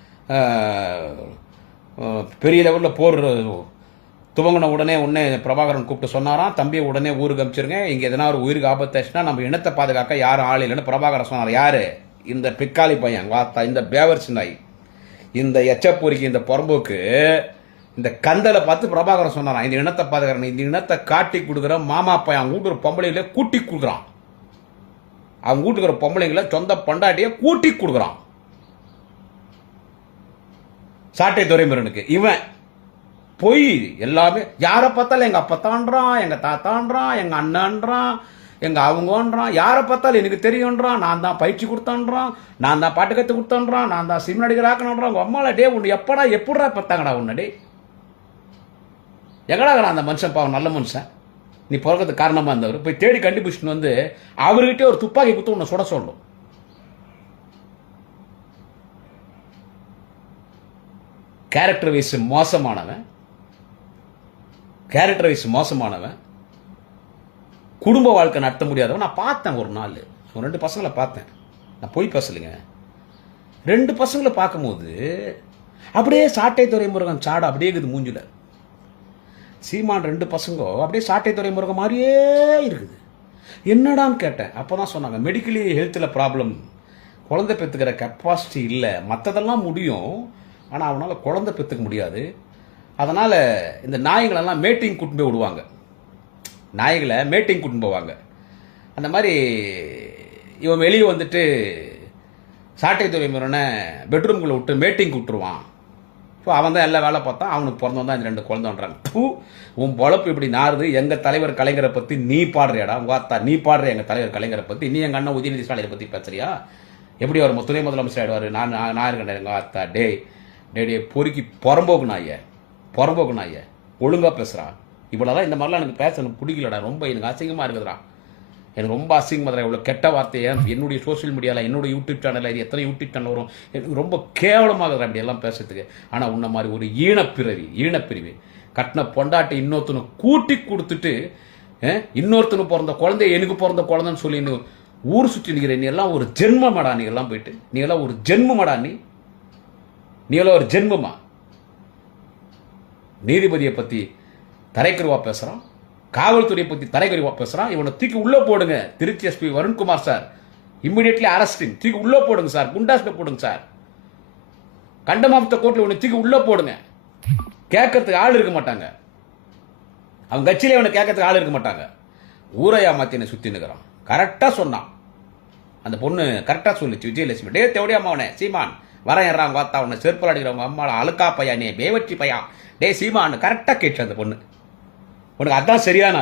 பெரிய லெவலில் போர் துவங்கின உடனே பிரபாகரன் கூப்பிட்டு சொன்னாராம், தம்பியை உடனே ஊருக்கு அனுப்பிச்சிருங்க, இங்கே எதனா ஒரு உயிருக்கு ஆபத்தாச்சுன்னா நம்ம இனத்தை பாதுகாக்க யாரும் ஆள் இல்லைன்னு பிரபாகரன் சொன்னார். யாரு? இந்த பிக்காளி பையன் வாத்தா, இந்த பேவர்ஸ் நாய், இந்த எச்சப்பூரிக்கு, இந்த புறம்போக்கு, இந்த கந்தலை பார்த்து பிரபாகரன் சொன்னாராம், இந்த இனத்தை பாதுகாக்கணும், இந்த இனத்தை காட்டி கொடுக்குற மாமா பையன் அவங்க வீட்டு ஒரு பொம்பளையில கூட்டி கொடுக்குறான். அவங்க வீட்டுக்கு ஒரு பொம்பளைங்களை சொந்த பொண்டாட்டியை கூட்டி கொடுக்குறான் சாட்டை துரைமுருகனுக்கு. இவன் பொய் எல்லாமே. யாரை பார்த்தாலும் எங்க அப்பத்தான்றான், எங்க தாத்தான்றான், எங்க அண்ணன்றான், எங்க அவங்கன்றான். யாரை பார்த்தாலும் எனக்கு தெரியும்ன்றான், நான் தான் பயிற்சி கொடுத்தான்றான், நான் தான் பாட்டு கத்து கொடுத்தான்றான், நான் தான் சிம் நடிகர் ஆக்கணுன்றான். உங்க அம்மால டே உண்டு எப்படா பார்த்தாங்கடா உன்னடே? எங்கடா அந்த மனுஷன் பாவம் நல்ல மனுஷன், நீ பிறக்கிறதுக்கு காரணமா இருந்தவர் போய் தேடி கண்டுபிடிச்சுன்னு வந்து அவர்கிட்டே ஒரு துப்பாக்கி குத்து உன்னை சுட சொல்லும். கேரக்டர் வைஸ் மோசமானவன், குடும்ப வாழ்க்கை நடத்த முடியாதவன். நான் பார்த்தேன் ஒரு நாள், 2 பசங்களை பார்த்தேன், நான் போய் பேசலைங்க. 2 பசங்களை பார்க்கும்போது அப்படியே சாட்டை துரைமுருகன் சாடை அப்படியே இருக்குது மூஞ்சில. சீமான் 2 பசங்க அப்படியே சாட்டை துரைமுருகன் மாதிரியே இருக்குது. என்னடான்னு கேட்டேன். அப்போதான் சொன்னாங்க, மெடிக்கலி ஹெல்த்தில் ப்ராப்ளம், குழந்தை பெற்றுக்கிற கெப்பாசிட்டி இல்லை, மற்றதெல்லாம் முடியும், ஆனால் அவனால் குழந்தை பெற்றுக்க முடியாது. அதனால் இந்த நாய்களெல்லாம் மேட்டிங் கூட்டின்னு போய் விடுவாங்க, நாய்களை மேட்டிங் கூட்டின்னு போவாங்க. அந்த மாதிரி இவன் வெளியே வந்துட்டு சாட்டை துரைமுருகனை பெட்ரூம்குள்ளே விட்டு மேட்டிங் விட்டுருவான். ஸோ அவன் தான் எல்லா வேலை பார்த்தான், அவனுக்கு பிறந்தவன் தான் இந்த 2 குழந்தைன்றாங்க. உன் பொழப்பு இப்படி நாருது, எங்கள் தலைவர் கலைஞரை பற்றி நீ பாடுறியாடா? உங்க அத்தா நீ பாடுற எங்கள் தலைவர் கலைஞரை பற்றி, நீ எங்கள் அண்ணன் உதயநிதி ஸ்டாலினை பற்றி பேசுறியா? எப்படி அவர் துணை முதலமைச்சர் ஆயிடுவார்? நான் இருக்கேன் எங்கள் அத்தா. டே பொறுக்கி புறம்போக்கு நாய ஒழுங்கா பேசுறான். இவ்வளோதான். இந்த மாதிரிலாம் எனக்கு பேச எனக்கு பிடிக்கலடா, ரொம்ப எனக்கு அசிங்கமாக இருக்குதுடா, எனக்கு ரொம்ப அசிங்கமாக. இவ்வளோ கெட்ட வார்த்தையை என்னுடைய சோசியல் மீடியாவில், என்னுடைய யூடியூப் சேனலில், இது எத்தனை யூடியூப் சேனல் வரும், எனக்கு ரொம்ப கேவலமாக அப்படி எல்லாம் பேசுறதுக்கு. ஆனால் உன்ன மாதிரி ஒரு ஈனப்பிரிவு கட்டின பொண்டாட்டி இன்னொருத்தனை கூட்டி கொடுத்துட்டு இன்னொருத்தனு பிறந்த குழந்தை எனக்கு பிறந்த குழந்தைன்னு சொல்லி ஊர் சுற்றி நிற்கிற நீ எல்லாம் ஒரு ஜென்மமாடா. நீ எல்லாம் போயிட்டு நீ எல்லாம் ஒரு ஜென்மமாடா. நீ எல்லாம் ஒரு ஜென்மமா? நீதிபதியை பற்றி தரைக்குறைவா பேசுகிறான், காவல்துறையை பற்றி தரைக்குறைவா பேசுகிறான். இவனை தூக்கி உள்ளே போடுங்க. Trichy SP Varunkumar sir, immediately arresting, தூக்கி உள்ளே போடுங்க சார், குண்டாஸ்ல போடுங்க சார், கண்டமாப்த கோர்ட்டில் இவனை தூக்கி உள்ளே போடுங்க. கேட்கறதுக்கு ஆள் இருக்க மாட்டாங்க, அவன் கட்சியில இவனை கேட்கறதுக்கு ஆள் இருக்க மாட்டாங்க. ஊரையா மாத்தின சுற்றி நிற்கிறான். கரெக்டாக சொன்னான் அந்த பொண்ணு, கரெக்டாக சொல்லிச்சு விஜயலட்சுமி. டே தேவடியா அம்மாவனே சீமான் வரேன் அவங்க பார்த்தா உன்னை செருப்பல் அடிக்கிறவங்க அம்மாவை அழுக்கா பையா, நீ பேவற்றி பையா, டே சீமான்னு கரெக்டாக கேட்டு அந்த பொண்ணு. உனக்கு அதான் சரியான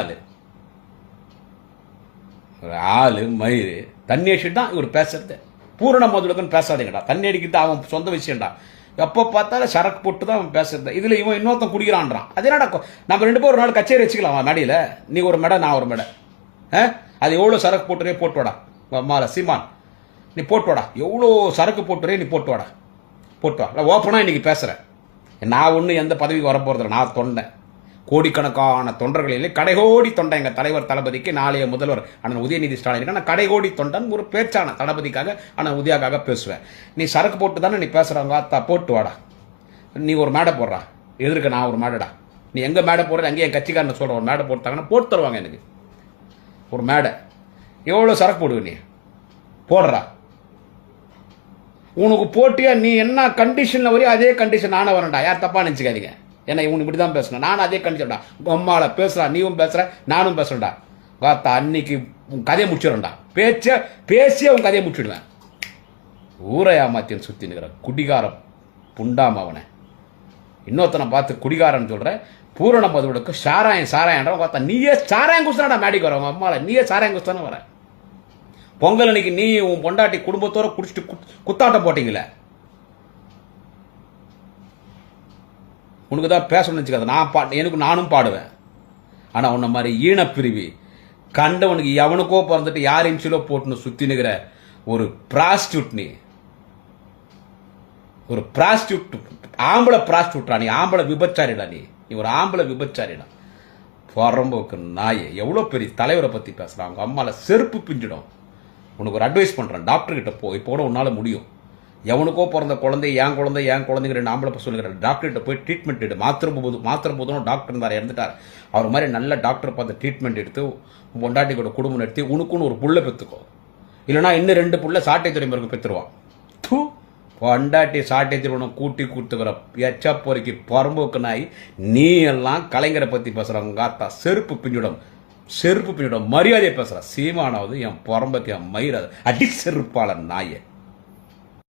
ஆளு மயிறு தண்ணி அடிச்சுட்டு தான் இவர் பேசுறது. பூரண முதலுக்குன்னு பேசாதீங்கடா, தண்ணி அடிக்கிட்டு அவன் சொந்த விஷயம்டா. எப்போ பார்த்தாலும் சரக்கு போட்டு தான் அவன் பேசுறது. இதில் இவன் இன்னொருத்தன் குடிக்கிறான்றான். அது என்னடா, நம்ம 2 பேரும் ஒரு நாள் கச்சேரி வச்சுக்கலாம் மேடையில், நீ ஒரு மேடை நான் ஒரு மேடை. அது எவ்வளோ சரக்கு போட்டுறே போட்டு வாடா அம்மாவில் சீமான், நீ போட்டு வாடா, எவ்வளோ சரக்கு போட்டுறே நீ போட்டு வாடா, போட்டு வா. ஓப்பனாக இன்னைக்கு பேசுகிறேன். நான் ஒன்றும் எந்த பதவிக்கு வரப்போகிறதில்ல, நான் தொண்டேன். கோடிக்கணக்கான தொண்டர்களிலே கடைகோடி தொண்டை எங்கள் தலைவர் தளபதிக்கு, நாளைய முதல்வர் அண்ணன் உதயநிதி ஸ்டாலின். நான் கடைகோடி தொண்டன், ஒரு பேச்சான தளபதிக்காக அண்ணன் உதயாக்காக பேசுவேன். நீ சரக்கு போட்டு தானே நீ பேசுகிறாங்க, அத்தா போட்டு வாடா. நீ ஒரு மேடை போடுறா, எதிர்க்க நான் ஒரு மேடைடா. நீ எங்கே மேடை போடுறது அங்கேயே என் கட்சிக்காரனை சொல்கிற ஒரு மேடை போட்டாங்கன்னா போட்டு தருவாங்க எனக்கு ஒரு மேடை. எவ்வளோ சரக்கு போடுவ நீ போடுறா. உனக்கு போட்டியா நீ என்ன கண்டிஷனில் வரையும் அதே கண்டிஷன் நானும் வரேன்டா. யார் தப்பா நினச்சிக்காதீங்க, ஏன்னா இவனு இப்படி தான் பேசணும், நானும் அதே கண்டிஷன்டா. அம்மாவில் பேசுகிறா, நீயும் பேசுகிற, நானும் பேசுகிறேன்டா. வாத்தா அன்னைக்கு உன் கதையை முடிச்சிடறேன்டா, பேசியே உன் கதையை முடிச்சிடுவேன். ஊரை ஏமாத்தின்னு சுற்றி நிற்கிற குடிகாரம் புண்டாம அவனை. இன்னொருத்தனை பார்த்து குடிகாரன் சொல்கிற, பூரண மதுவிடக்கு சாராயன்ற பார்த்தா நீயே சாராயம் குஸ்தானடா மேடிக்கு வரவங்க அம்மாவில், நீயே சாராயம் குஸ்தானே வர. பொங்கல் அன்னைக்கு நீ உன் பொண்டாட்டி குடும்பத்தோட குடிச்சிட்டு குத்தாட்டம் போட்டீங்களே, உனக்கு தான் பேசணும்னு வச்சுக்காத. எனக்கு நானும் பாடுவேன். ஆனால் உன்ன மாதிரி ஈனப்பிரிவி கண்டவனுக்கு எவனுக்கோ பிறந்துட்டு யாரையும் சிலோ போட்டுன்னு சுற்றி நிற்கிற ஒரு பிராஸ்டியூட், நீ ஒரு பிராஸ்டியூட், ஆம்பளை பிராஸ்டியூட்ரா நீ, ஆம்பளை விபச்சாரிடா நீ ஒரு ஆம்பளை விபச்சாரிடா. புறம்போக்கு நாய் எவ்வளோ பெரிய தலைவரை பற்றி பேசுகிறான். அவங்க அம்மால செருப்பு பிஞ்சிடும். உனக்கு ஒரு அட்வைஸ் பண்ணுறேன், டாக்டர்கிட்ட போ. இப்போ கூட உன்னால் முடியும். எவனுக்கோ பிறந்த குழந்தை என் குழந்தைங்கிற ஆம்பளை சொல்லுங்கிற டாக்டர்கிட்ட போய் ட்ரீட்மெண்ட் எடு. மாத்திரை போதும் டாக்டர் இருந்தார், இறந்துட்டார். அவர் மாதிரி நல்ல டாக்டர் பார்த்து ட்ரீட்மெண்ட் எடுத்து பொண்டாட்டி கூட குடும்பம் நடத்தி உனக்குன்னு ஒரு புள்ள பெற்றுக்கோ. இல்லைனா இன்னும் 2 புள்ள சாட்டை துறைமுறைக்கு பெற்றுருவான். பொண்டாட்டி சாட்டை திருமணம் கூட்டி கூட்டுக்கிற எச்சா பொறுக்கி பரம்போக்கு நாய். நீ எல்லாம் கலைஞரை பற்றி பேசுகிறவங்க காத்தா செருப்பு பிஞ்சிடும் மரியாதையை பேசுகிற. சீமானாவது என் புறம்பத்தி என் மயிராது அடி செருப்பாளன் நாயை.